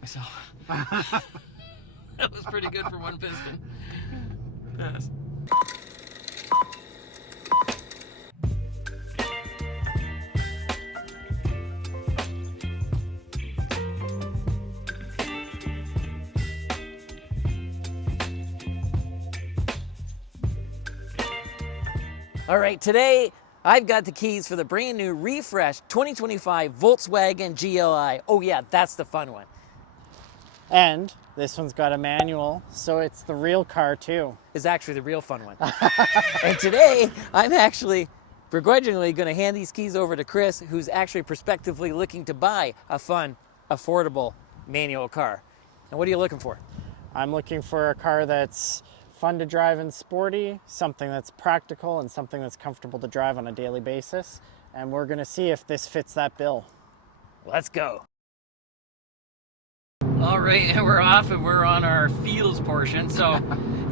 myself. That was pretty good for one piston. Yes. All right, today I've got the keys for the brand new refreshed 2025 Volkswagen GLI. Oh yeah, that's the fun one. And this one's got a manual, so it's the real car too. Is actually the real fun one. And today I'm actually begrudgingly going to hand these keys over to Chris, who's actually prospectively looking to buy a fun, affordable manual car. And what are you looking for? I'm looking for a car that's fun to drive and sporty, something that's practical and something that's comfortable to drive on a daily basis. And we're going to see if this fits that bill. Let's go. All right, and we're off and we're on our feels portion. So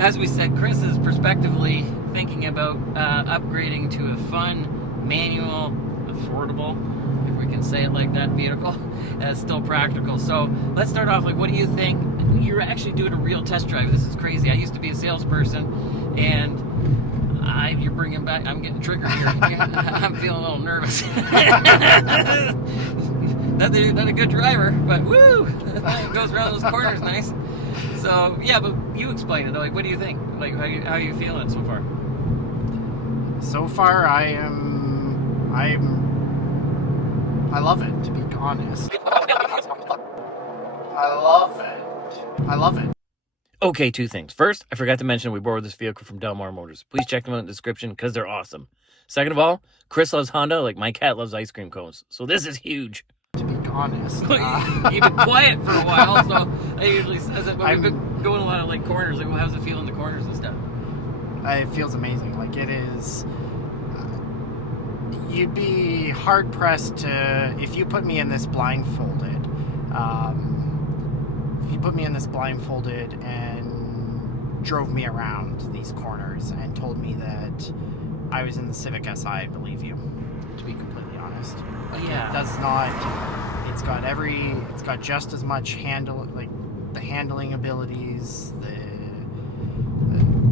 as we said, Chris is prospectively thinking about upgrading to a fun, manual, affordable, if we can say it like that, vehicle, that's still practical. So let's start off, like, what do you think? You're actually doing a real test drive. This is crazy. I used to be a salesperson, and you're bringing back, I'm getting triggered here. I'm feeling a little nervous. Not a good driver, but woo! It goes around those corners nice. So yeah, but you explain it. Like, what do you think? Like, how are you feeling so far? So far, I love it, to be honest. I love it. Okay, two things. First, I forgot to mention we borrowed this vehicle from Del Mar Motors. Please check them out in the description because they're awesome. Second of all, Chris loves Honda like my cat loves ice cream cones. So this is huge. To be honest. You've been quiet for a while, so I usually says it, but we've been going a lot of like corners. Like, well, how's it feel in the corners and stuff? It feels amazing. Like, it is. You'd be hard pressed to, if you put me in this blindfolded, and drove me around these corners and told me that I was in the Civic Si, I believe you, to be completely honest. Like, yeah. It does not, it's got just as much the handling abilities,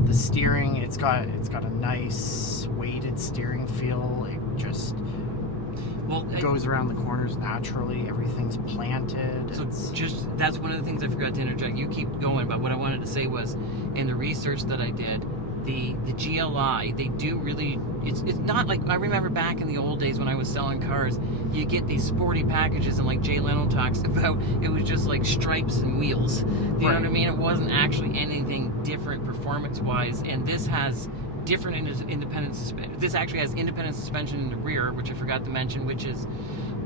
the steering, it's got a nice weighted steering feel. It just goes around the corners naturally. Everything's planted. So that's one of the things I forgot to interject. You keep going, but what I wanted to say was, in the research that I did, the GLI, they do really, it's not like, I remember back in the old days when I was selling cars, you get these sporty packages, and like Jay Leno talks about, it was just like stripes and wheels. You know what I mean? It wasn't actually anything different performance-wise, and this has different independent suspension. This actually has independent suspension in the rear, which I forgot to mention, which is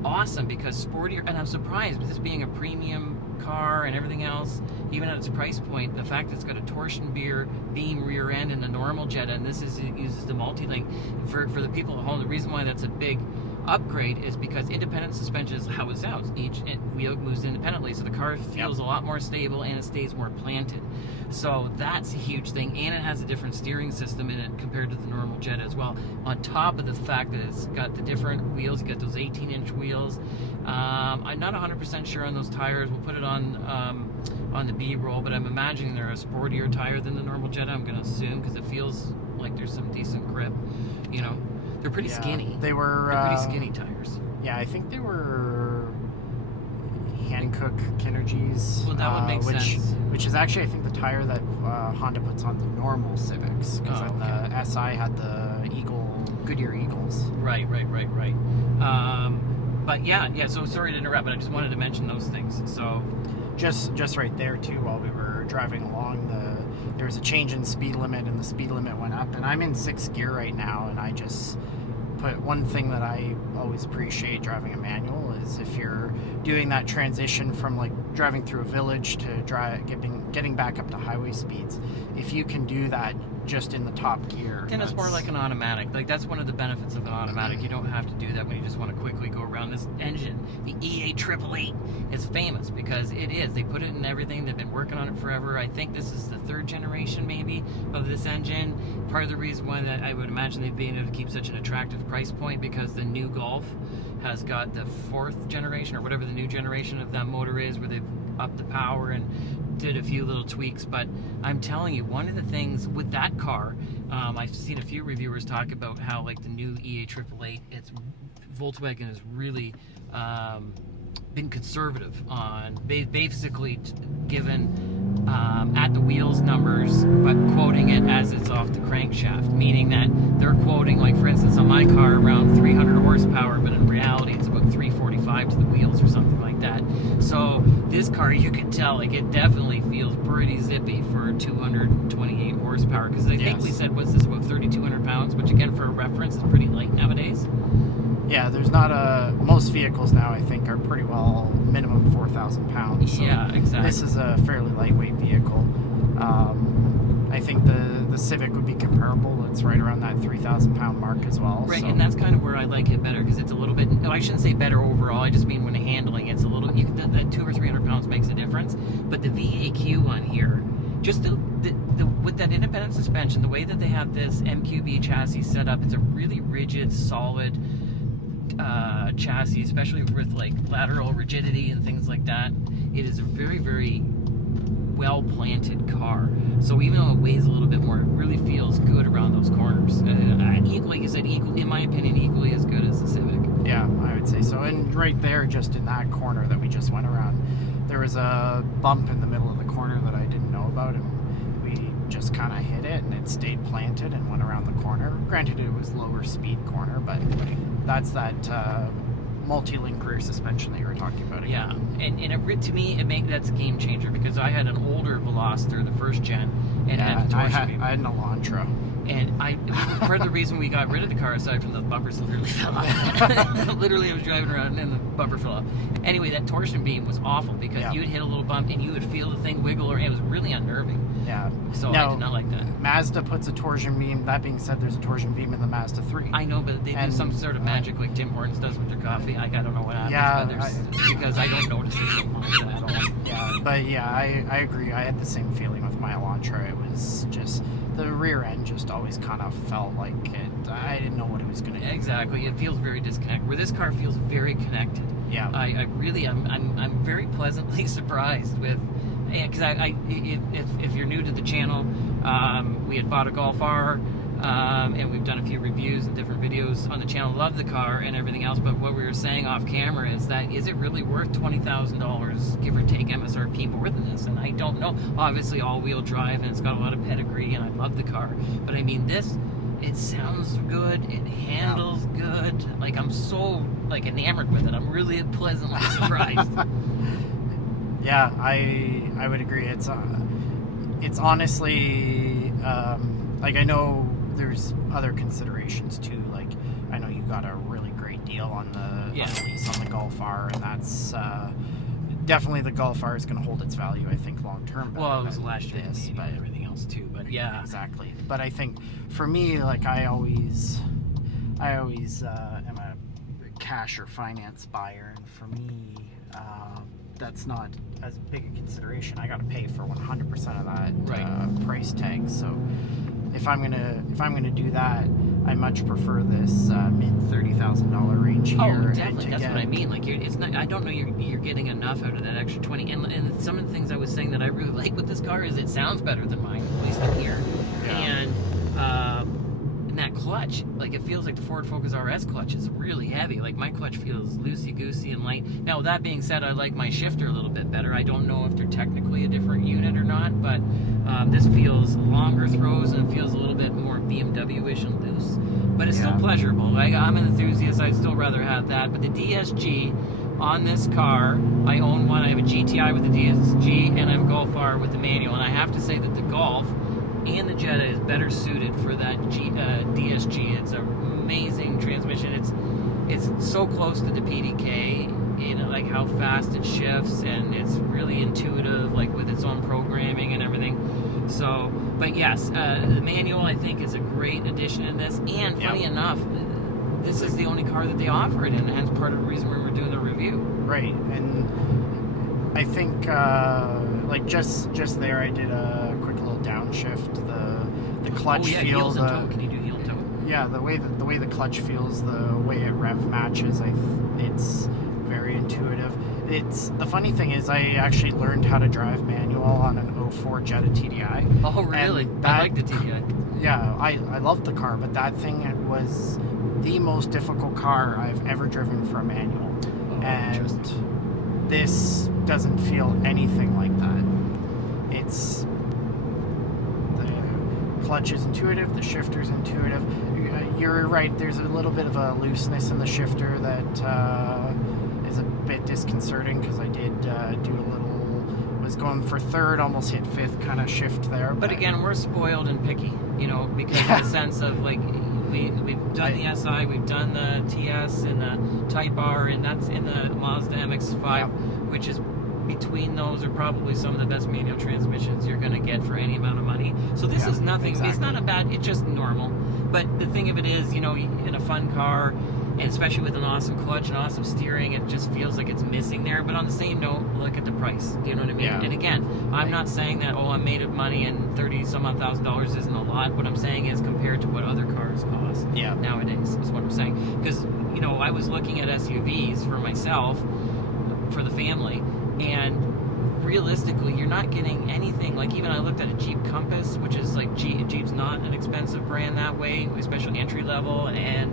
awesome because sportier, and I'm surprised with this being a premium car and everything else, even at its price point, the fact that it's got a torsion beam rear end in the normal Jetta, and this uses the multi-link. For the people at home, the reason why that's a big upgrade is because independent suspension is how it sounds. Each wheel moves independently, so the car feels a lot more stable and it stays more planted. So that's a huge thing, and it has a different steering system in it compared to the normal Jetta as well. On top of the fact that it's got the different wheels, you got those 18-inch wheels. I'm not 100% sure on those tires. We'll put it on the B-roll, but I'm imagining they're a sportier tire than the normal Jetta. I'm going to assume because it feels like there's some decent grip. You know, they're pretty skinny. They're pretty skinny tires. Yeah, I think they were Hankook Kinergies. Well, that would make sense. Which is actually, I think, the tire that Honda puts on the normal Civics. Because the SI had the Goodyear Eagles. Right. But yeah, so sorry to interrupt, but I just wanted to mention those things. So just right there too, while we were driving along, there was a change in speed limit, and the speed limit went up, and I'm in 6th gear right now, and I just put one thing that I always appreciate driving a manual is if you're doing that transition from like driving through a village to getting back up to highway speeds, if you can do that just in the top gear. Then it's more like an automatic. Like, that's one of the benefits of an automatic. You don't have to do that when you just want to quickly go around. This engine, the EA888, is famous because it is. They put it in everything. They've been working on it forever. I think this is the 3rd generation, maybe, of this engine. Part of the reason why that I would imagine they've been able to keep such an attractive price point because the new Golf has got the 4th generation or whatever the new generation of that motor is, where they've upped the power and did a few little tweaks. But I'm telling you, one of the things with that car, I've seen a few reviewers talk about how like the new EA888, it's Volkswagen has really been conservative on basically given at the wheels numbers, but quoting it as it's off the crankshaft, meaning that they're quoting, like for instance on my car, around 300 horsepower, but in reality it's about 345 to the wheels or something like that. So this car, you can tell, like it definitely feels pretty zippy for 228 horsepower, because I think we said, what's this, about 3,200 pounds, which again for a reference is pretty light nowadays. Yeah, there's not most vehicles now I think are pretty well minimum 4,000 pounds. So yeah, exactly. This is a fairly lightweight vehicle. I think the Civic would be comparable. It's right around that 3,000 pound mark as well. Right, so. and that's kind of where I like it better, because it's a little bit, no, I shouldn't say better overall, I just mean when handling it's a little, that 200 or 300 pounds makes a difference. But the VAQ on here, just with that independent suspension, the way that they have this MQB chassis set up, it's a really rigid, solid chassis, especially with like lateral rigidity and things like that. It is a very, very well planted car. So even though it weighs a little bit more, it really feels good around those corners. Like you said, in my opinion, equally as good as the Civic. Yeah, I would say so. And right there, just in that corner that we just went around, there was a bump in the middle of the corner that I didn't know about, and we just kind of hit it, and it stayed planted and went around the corner. Granted, it was lower speed corner, but that's that multi-link rear suspension that you were talking about again. Yeah, and to me, that's a game changer, because I had an older Veloster, the 1st gen, and had a torsion beam. I had an Elantra. And part of the reason we got rid of the car, aside from the bumpers literally fell off. Literally, I was driving around and the bumper fell off. Anyway, that torsion beam was awful, because you would hit a little bump and you would feel the thing wiggle, or it was really unnerving. Yeah. So I did not like that. Mazda puts a torsion beam. That being said, there's a torsion beam in the Mazda 3. I know, but they do some sort of magic like Tim Hortons does with their coffee. I don't know what happens, because I don't notice it at all. Yeah, but yeah, I agree. I had the same feeling with my Elantra. It was just, the rear end just always kind of felt like it. I didn't know what it was going to do. Exactly. It feels very disconnected. Where this car feels very connected. Yeah. I really, I'm very pleasantly surprised with, because if you're new to the channel, we had bought a Golf R, and we've done a few reviews and different videos on the channel. Love the car and everything else, but what we were saying off camera is that, is it really worth $20,000, give or take MSRP, more than this? And I don't know. Obviously all-wheel drive, and it's got a lot of pedigree, and I love the car, but I mean, this, it sounds good, it handles good, like I'm so like enamored with it. I'm really pleasantly surprised. Yeah, I would agree. It's honestly, like, I know there's other considerations too. Like, I know you got a really great deal on the lease on the Golf R, and that's definitely, the Golf R is going to hold its value, I think, long term. Well, it was last year, but everything else too. But yeah, exactly. But I think for me, like, I always am a cash or finance buyer, and for me, that's not as big a consideration. I got to pay for 100% of that price tag. So if I'm gonna do that, I much prefer this mid $30,000 range here. Oh, definitely. That's what I mean. Like, it's not. I don't know. You're getting enough out of that extra 20. And some of the things I was saying that I really like with this car is it sounds better than mine, at least in here. Yeah. And that clutch, like, it feels like the Ford Focus RS clutch is really heavy. Like, my clutch feels loosey-goosey and light. Now, that being said, I like my shifter a little bit better. I don't know if they're technically a different unit or not, but this feels longer throws, and it feels a little bit more BMW-ish and loose. But it's still pleasurable. I'm an enthusiast. I'd still rather have that. But the DSG on this car, I own one. I have a GTI with the DSG, and I have a Golf R with the manual. And I have to say that the Golf and the Jetta is better suited for that DSG. It's an amazing transmission. It's so close to the PDK, you know, like how fast it shifts, and it's really intuitive, like with its own programming and everything. So, but yes, the manual, I think, is a great addition in this. And funny enough, this is the only car that they offer it in, and hence part of the reason we were doing the review. Right, and I think like just there, I did a quick little downshift. The clutch feel. Heels and toe. Can you do heel and toe? yeah, the way the clutch feels, the way it rev matches, it's very intuitive. It's the funny thing is I actually learned how to drive manual on an '04 Jetta TDI. Oh, really? I like the TDI. Yeah, I love the car, but that thing was the most difficult car I've ever driven for a manual. Oh, and this doesn't feel anything like that. It's the clutch is intuitive, the shifter's intuitive. You're right, there's a little bit of a looseness in the shifter that is a bit disconcerting, because I did do a little, was going for third, almost hit fifth kind of shift there. But again, we're spoiled and picky, because in the sense of like we've done the SI, we've done the TS and the Type R, and that's in the Mazda MX-5, which is between those are probably some of the best manual transmissions you're going to get for any amount of money. So this is nothing. Exactly. It's not a bad. It's just normal. But the thing of it is, in a fun car, and especially with an awesome clutch and awesome steering, it just feels like it's missing there. But on the same note, look at the price. You know what I mean? Yeah. And again, I'm not saying that, I'm made of money and $30,000 isn't a lot. What I'm saying is compared to what other cars cost nowadays is what I'm saying. Because, I was looking at SUVs for myself, for the family, and realistically, you're not getting anything. Like, even I looked at a Jeep Compass, which is like Jeep's not an expensive brand that way, especially entry level, and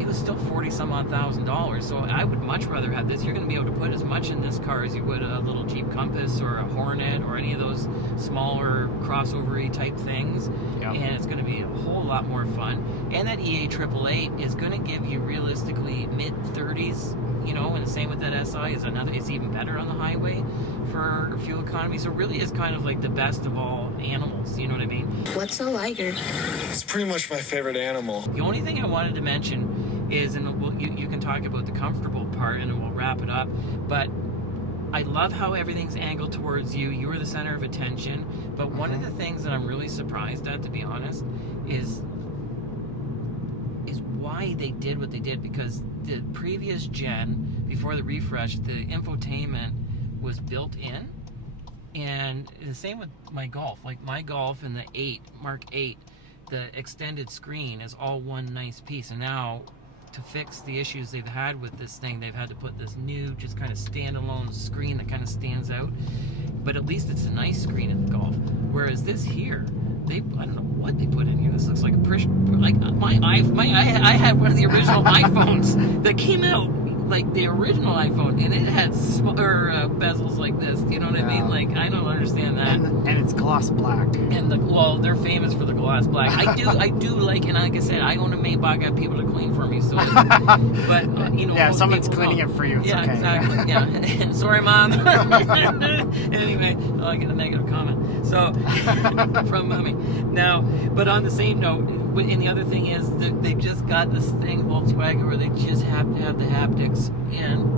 it was still $40,000. So I would much rather have this. You're going to be able to put as much in this car as you would a little Jeep Compass or a Hornet or any of those smaller crossover-y type things. And it's going to be a whole lot more fun. And that EA 888 is going to give you realistically mid-30s, and the same with that SI is even better on the highway for fuel economy. So it really is kind of like the best of all animals, you know what I mean? What's a liger? It's pretty much my favorite animal. The only thing I wanted to mention is, and you can talk about the comfortable part and we'll wrap it up, but I love how everything's angled towards you. You are the center of attention. But one of the things that I'm really surprised at, to be honest, is why they did what they did, because the previous gen, before the refresh, the infotainment was built in. And the same with my Golf. Like my Golf in the Mark 8, the extended screen is all one nice piece. And now, to fix the issues they've had with this thing, they've had to put this new, just kind of standalone screen that kind of stands out. But at least it's a nice screen in the Golf. Whereas this here, I don't know what they put in here. This looks like I had one of the original iPhones that came out, like the original iPhone, and it had bezels like this. You know what I mean? Like, I don't understand that. And it's gloss black. And they're famous for the gloss black. I do like, and like I said, I own a Maybach. I have people to clean for me. So, but yeah, someone's cleaning it for you. It's okay. Exactly. Yeah. Sorry, Mom. Anyway, I get a negative comment. So from Mommy. Now, but on the same note, and the other thing is that they just got this thing, Volkswagen, where they just have to have the haptics in.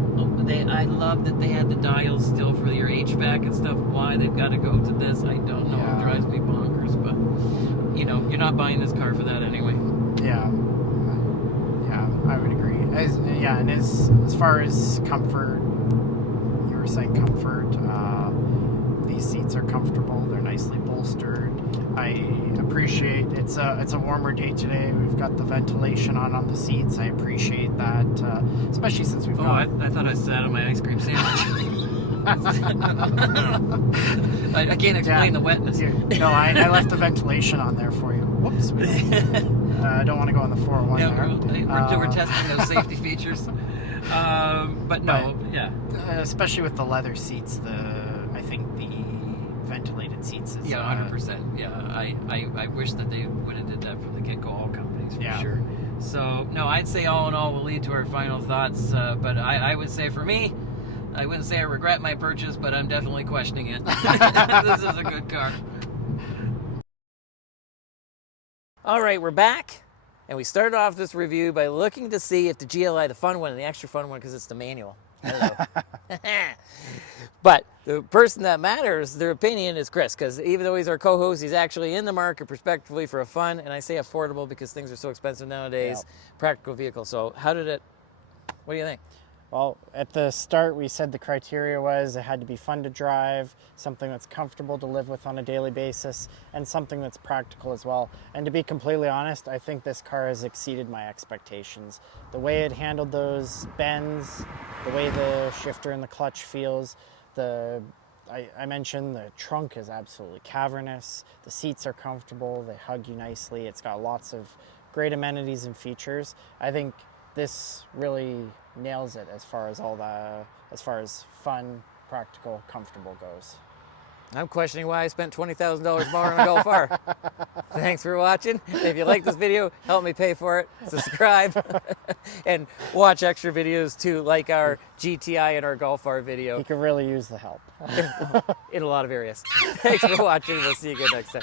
I love that they had the dials still for your HVAC and stuff. Why they've got to go to this, I don't know. It drives me bonkers, but you're not buying this car for that anyway. Yeah, I would agree. And as far as comfort, you were saying comfort. These seats are comfortable. They're nicely bolstered. I appreciate it's a warmer day today. We've got the ventilation on the seats. I appreciate that, especially since we've got. I thought I sat on my ice cream sandwich. I can't explain the wetness. No, I left the ventilation on there for you. Whoops. I don't want to go on the 401 We're testing those safety features. But no, especially with the leather seats, I think the ventilated seats is 100%. Yeah, I wish that they would have did that from the get-go, all companies, for sure. So no, I'd say all in all will lead to our final thoughts, but I would say for me, I wouldn't say I regret my purchase, but I'm definitely questioning it. This is a good car. All right, we're back, and we started off this review by looking to see if the GLI, the fun one, and the extra fun one, because it's the manual. But the person that matters, their opinion, is Chris, because even though he's our co-host, he's actually in the market prospectively for a fun, and I say affordable because things are so expensive nowadays, practical vehicle. So what do you think? Well, at the start, we said the criteria was it had to be fun to drive, something that's comfortable to live with on a daily basis, and something that's practical as well. And to be completely honest, I think this car has exceeded my expectations. The way it handled those bends, the way the shifter and the clutch feels, I mentioned the trunk is absolutely cavernous, the seats are comfortable, they hug you nicely, it's got lots of great amenities and features. I think this really nails it as far as fun, practical, comfortable goes. I'm questioning why I spent $20,000 more on a Golf R. Thanks for watching. If you like this video, help me pay for it. Subscribe and watch extra videos too, like our GTI and our Golf R video You could really use the help. in a lot of areas. Thanks for watching. We'll see you again next time.